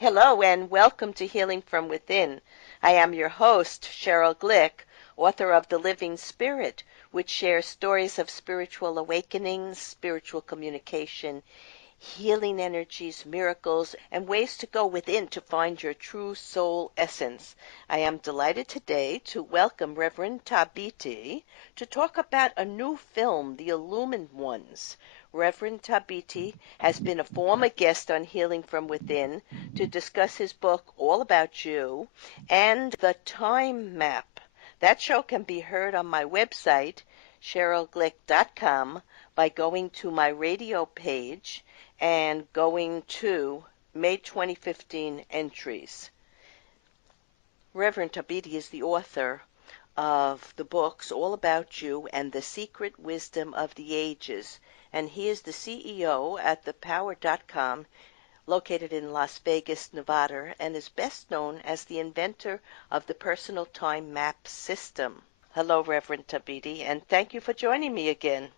Hello and welcome to Healing from Within. I am your host, Sheryl Glick, author of The Living Spirit, which shares stories of spiritual awakenings, spiritual communication, healing energies, miracles, and ways to go within to find your true soul essence. I am delighted today to welcome Reverend Thabiti to talk about a new film, The Illumined Ones. Reverend Thabiti has been a former guest on Healing from Within to discuss his book, All About You, and The Time Map. That show can be heard on my website, SherylGlick.com, by going to my radio page and going to May 2015 entries. Reverend Thabiti is the author of the books All About You and The Secret Wisdom of the Ages, and he is the CEO at thepower.com, located in Las Vegas, Nevada, and is best known as the inventor of the personal time map system. Hello, Reverend Thabiti, and thank you for joining me again.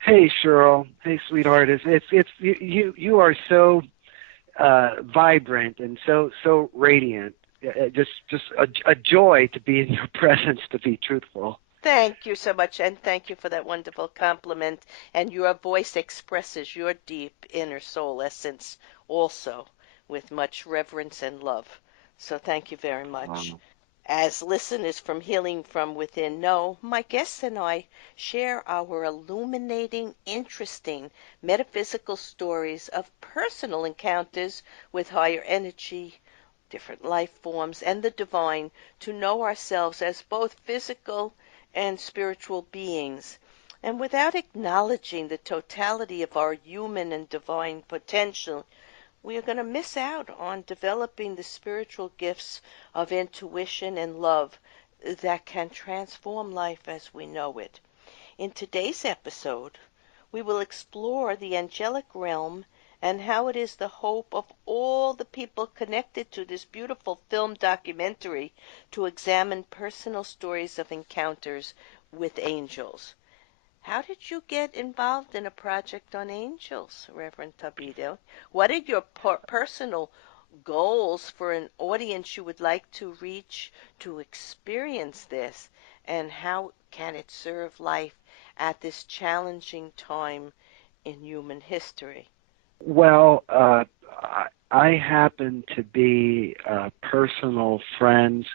Hey, Sheryl. Hey, sweetheart. You are so vibrant and so radiant. Just a joy to be in your presence, to be truthful. Thank you so much, and thank you for that wonderful compliment. And your voice expresses your deep inner soul essence also with much reverence and love. So thank you very much. As listeners from Healing from Within know, my guests and I share our illuminating, interesting metaphysical stories of personal encounters with higher energy, different life forms, and the divine to know ourselves as both physical and spiritual beings. And without acknowledging the totality of our human and divine potential, we are going to miss out on developing the spiritual gifts of intuition and love that can transform life as we know it. In today's episode, we will explore the angelic realm and how it is the hope of all the people connected to this beautiful film documentary to examine personal stories of encounters with angels. How did you get involved in a project on angels, Reverend Thabiti? What are your personal goals for an audience you would like to reach to experience this? And how can it serve life at this challenging time in human history? Well, I happen to be personal friends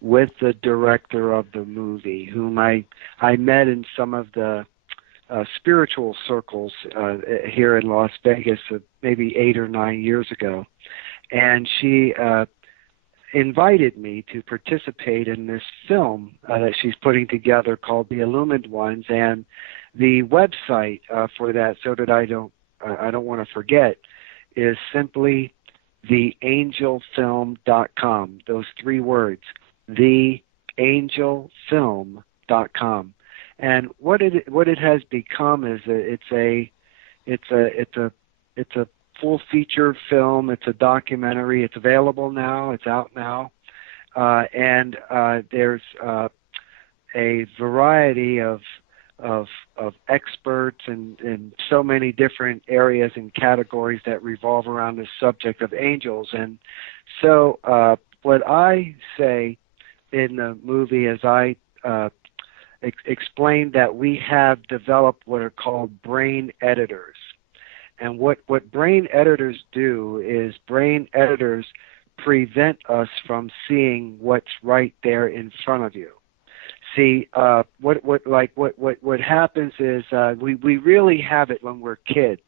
with the director of the movie, whom I met in some of the spiritual circles here in Las Vegas maybe 8 or 9 years ago. And she invited me to participate in this film that she's putting together called The Illumined Ones. And the website for that, so that I don't want to forget, is simply theangelfilm.com. Those 3 words, theangelfilm.com. And what it has become is it's a full feature film. It's a documentary. It's available now. It's out now, and there's a variety of experts in so many different areas and categories that revolve around the subject of angels. And so what I say in the movie is I explained that we have developed what are called brain editors. And what brain editors do is brain editors prevent us from seeing what's right there in front of you. See, what happens is we really have it when we're kids.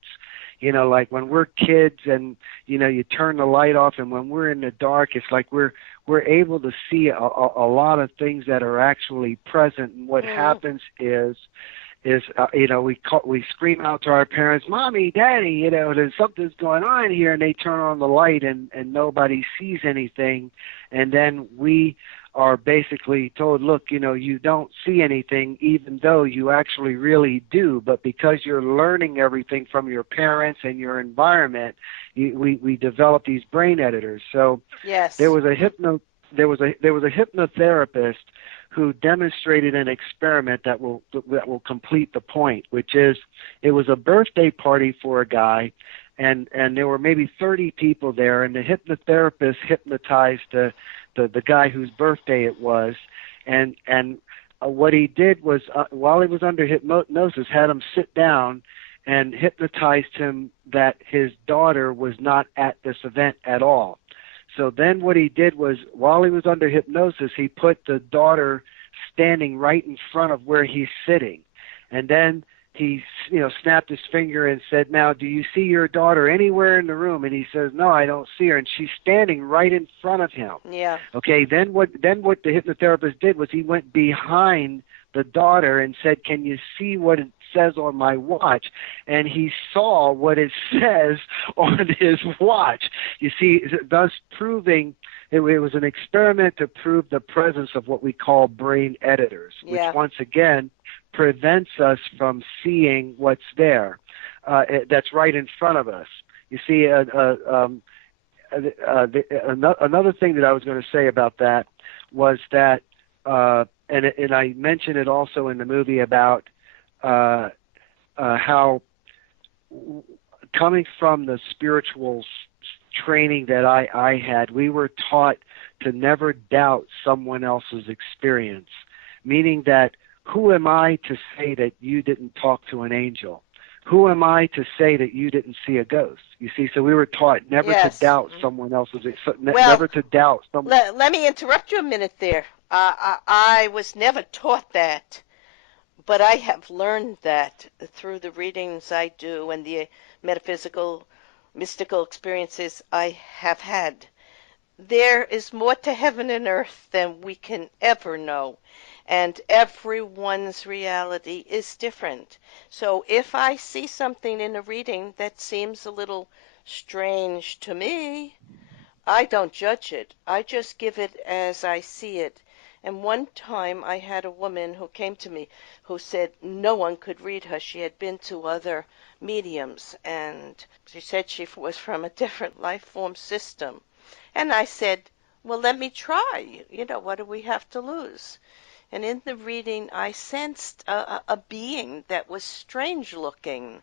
You know, like when we're kids and, you know, you turn the light off, and when we're in the dark, it's like we're able to see a lot of things that are actually present. And what happens is you know, we scream out to our parents, "Mommy, Daddy, you know, there's something's going on here," and they turn on the light and nobody sees anything. And then we are basically told, look, you know, you don't see anything, even though you actually really do. But because you're learning everything from your parents and your environment, we develop these brain editors. So yes, there was a hypnotherapist who demonstrated an experiment that will complete the point, which is it was a birthday party for a guy, and there were maybe 30 people there, and the hypnotherapist hypnotized the guy whose birthday it was, and what he did was while he was under hypnosis, had him sit down and hypnotized him that his daughter was not at this event at all. So then what he did was, while he was under hypnosis, he put the daughter standing right in front of where he's sitting. And then he, snapped his finger and said, "Now, do you see your daughter anywhere in the room?" And he says, "No, I don't see her." And she's standing right in front of him. Yeah. Okay, then what the hypnotherapist did was he went behind the daughter and said, "Can you see what it says on my watch?" And he saw what it says on his watch. You see, thus proving it was an experiment to prove the presence of what we call brain editors, which once again prevents us from seeing what's there, that's right in front of us. You see, another thing that I was going to say about that was that, and I mentioned it also in the movie about how coming from the spiritual training that I had, we were taught to never doubt someone else's experience, meaning that who am I to say that you didn't talk to an angel? Who am I to say that you didn't see a ghost? You see, so we were taught never to doubt someone else's, never to doubt someone. Let me interrupt you a minute there. I was never taught that, but I have learned that through the readings I do and the metaphysical, mystical experiences I have had. There is more to heaven and earth than we can ever know, and everyone's reality is different. So if I see something in a reading that seems a little strange to me, I don't judge it. I just give it as I see it. And one time I had a woman who came to me who said no one could read her. She had been to other mediums, and she said she was from a different life form system. And I said, well, let me try. What do we have to lose? And in the reading, I sensed a being that was strange looking.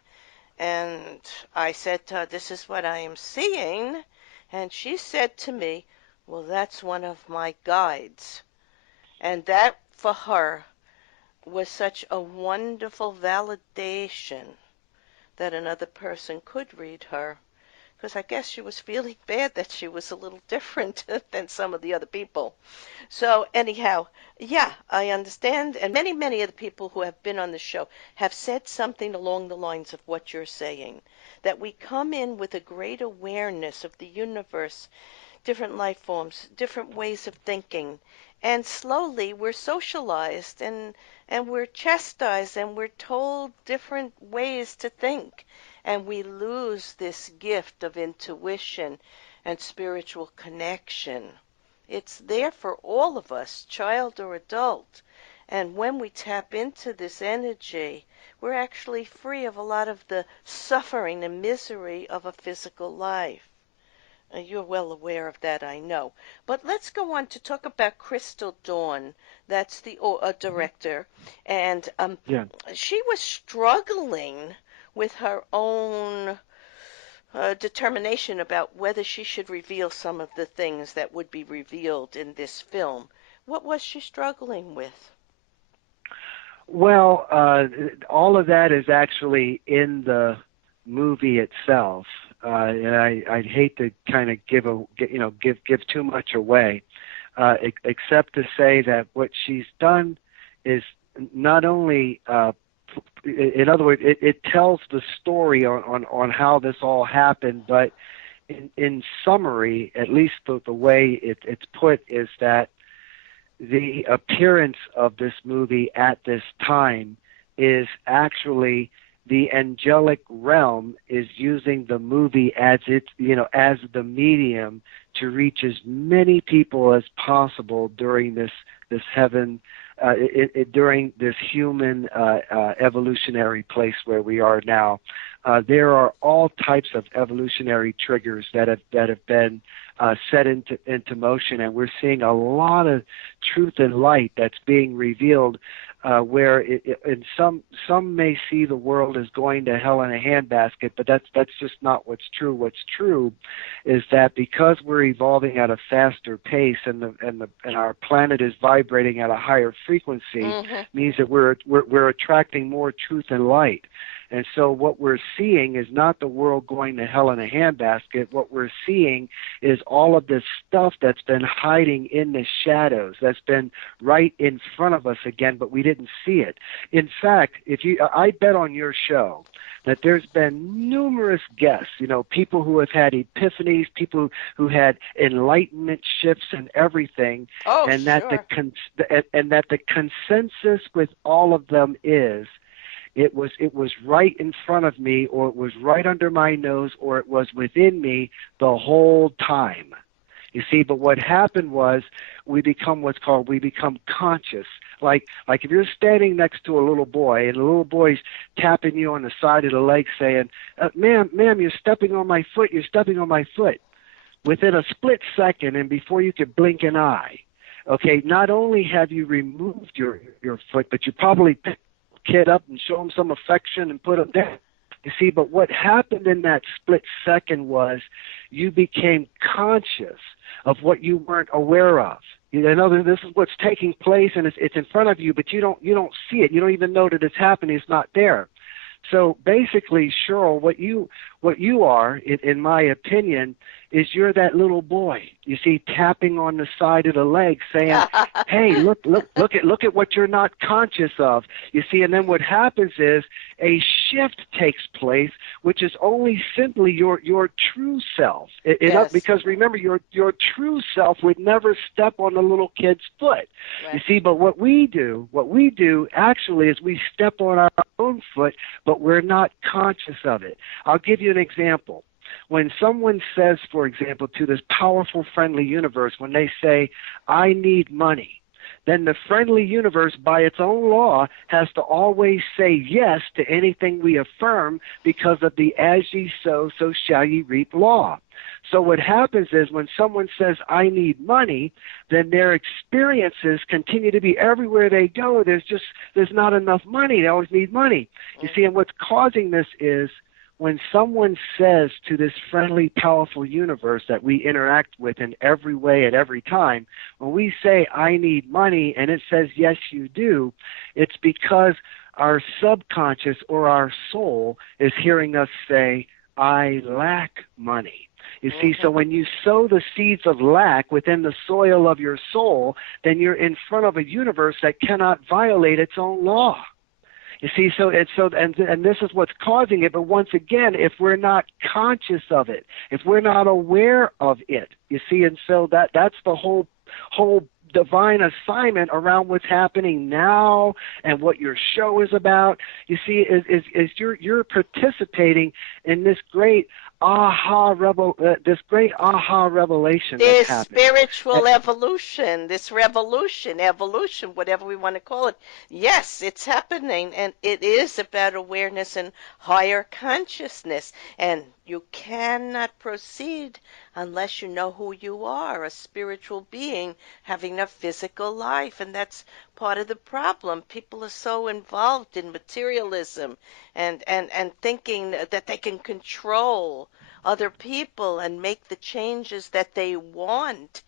And I said to her, this is what I am seeing. And she said to me, well, that's one of my guides. And that, for her, was such a wonderful validation that another person could read her. Because I guess she was feeling bad that she was a little different than some of the other people. So anyhow, yeah, I understand. And many, many of the people who have been on the show have said something along the lines of what you're saying, that we come in with a great awareness of the universe, different life forms, different ways of thinking, and slowly we're socialized and we're chastised and we're told different ways to think, and we lose this gift of intuition and spiritual connection. It's there for all of us, child or adult. And when we tap into this energy, we're actually free of a lot of the suffering and misery of a physical life. You're well aware of that, I know. But let's go on to talk about Crystal Dawn. That's the director. And she was struggling with her own determination about whether she should reveal some of the things that would be revealed in this film. What was she struggling with? Well, all of that is actually in the movie itself, and I'd hate to kind of give too much away, except to say that what she's done is not only in other words, it tells the story on how this all happened, but in summary, at least the way it's put, is that the appearance of this movie at this time is actually the angelic realm is using the movie as as the medium to reach as many people as possible during this heaven, during this human evolutionary place where we are now. There are all types of evolutionary triggers that have been set into motion, and we're seeing a lot of truth and light that's being revealed where and some may see the world as going to hell in a handbasket, but that's just not what's true. What's true is that because we're evolving at a faster pace and our planet is vibrating at a higher frequency, means that we're attracting more truth and light. And so what we're seeing is not the world going to hell in a handbasket. What we're seeing is all of this stuff that's been hiding in the shadows, that's been right in front of us again, but we didn't see it. In fact, I bet on your show that there's been numerous guests, people who have had epiphanies, people who had enlightenment shifts and everything, and sure. that the consensus with all of them is it was right in front of me, or it was right under my nose, or it was within me the whole time. You see, but what happened was we become conscious. Like if you're standing next to a little boy and the little boy's tapping you on the side of the leg saying, ma'am, you're stepping on my foot, you're stepping on my foot. Within a split second and before you could blink an eye, okay, not only have you removed your foot, but you probably picked the kid up and show him some affection and put him down. You see, but what happened in that split second was you became conscious of what you weren't aware of. This is what's taking place, and it's in front of you, but you don't see it. You don't even know that it's happening. It's not there. So basically, Sheryl, what you are, in my opinion, is you're that little boy. You see, tapping on the side of the leg, saying, "Hey, look at what you're not conscious of." You see, and then what happens is a shift takes place, which is only simply your true self. Yes. Because remember, your true self would never step on the little kid's foot. Right. You see, but what we do actually is we step on our own foot, but we're not conscious of it. I'll give you an example. When someone says, for example, to this powerful, friendly universe, when they say, "I need money," then the friendly universe, by its own law, has to always say yes to anything we affirm because of the as ye sow, so shall ye reap law. So what happens is when someone says, "I need money," then their experiences continue to be everywhere they go. There's not enough money. They always need money. You see, and what's causing this is when someone says to this friendly, powerful universe that we interact with in every way at every time, when we say, "I need money," and it says, "Yes, you do," it's because our subconscious or our soul is hearing us say, "I lack money." You see, so when you sow the seeds of lack within the soil of your soul, then you're in front of a universe that cannot violate its own law. You see, and this is what's causing it. But once again, if we're not conscious of it, if we're not aware of it, you see, and so that's the whole divine assignment around what's happening now and what your show is about. You see, is you're participating in this great this great aha revelation this that's happening. Spiritual evolution, this evolution, whatever we want to call it. Yes, it's happening, and it is about awareness and higher consciousness. And you cannot proceed unless you know who you are, a spiritual being having a physical life. And that's part of the problem. People are so involved in materialism and thinking that they can control other people and make the changes that they want.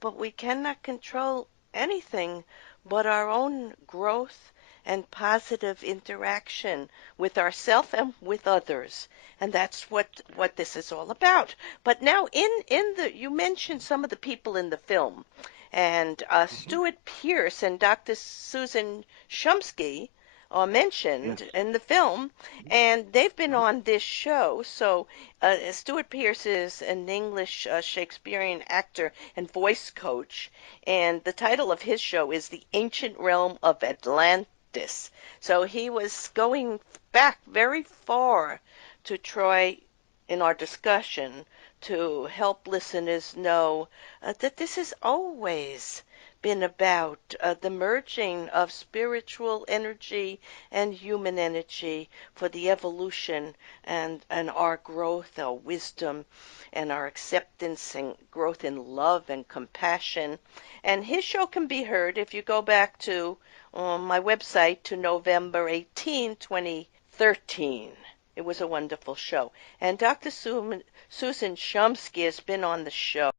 But we cannot control anything but our own growth and positive interaction with ourselves and with others. And that's what this is all about. But now you mentioned some of the people in the film, and Stuart Pearce and Dr. Susan Shumsky are mentioned in the film, and they've been on this show. So Stuart Pearce is an English Shakespearean actor and voice coach, and the title of his show is The Ancient Realm of Atlantis. So he was going back very far to try, in our discussion, to help listeners know that this has always been about the merging of spiritual energy and human energy for the evolution and our growth, our wisdom, and our acceptance and growth in love and compassion. And his show can be heard if you go back to my website to November 18, 2013. It was a wonderful show. And Dr. Susan Shumsky has been on the show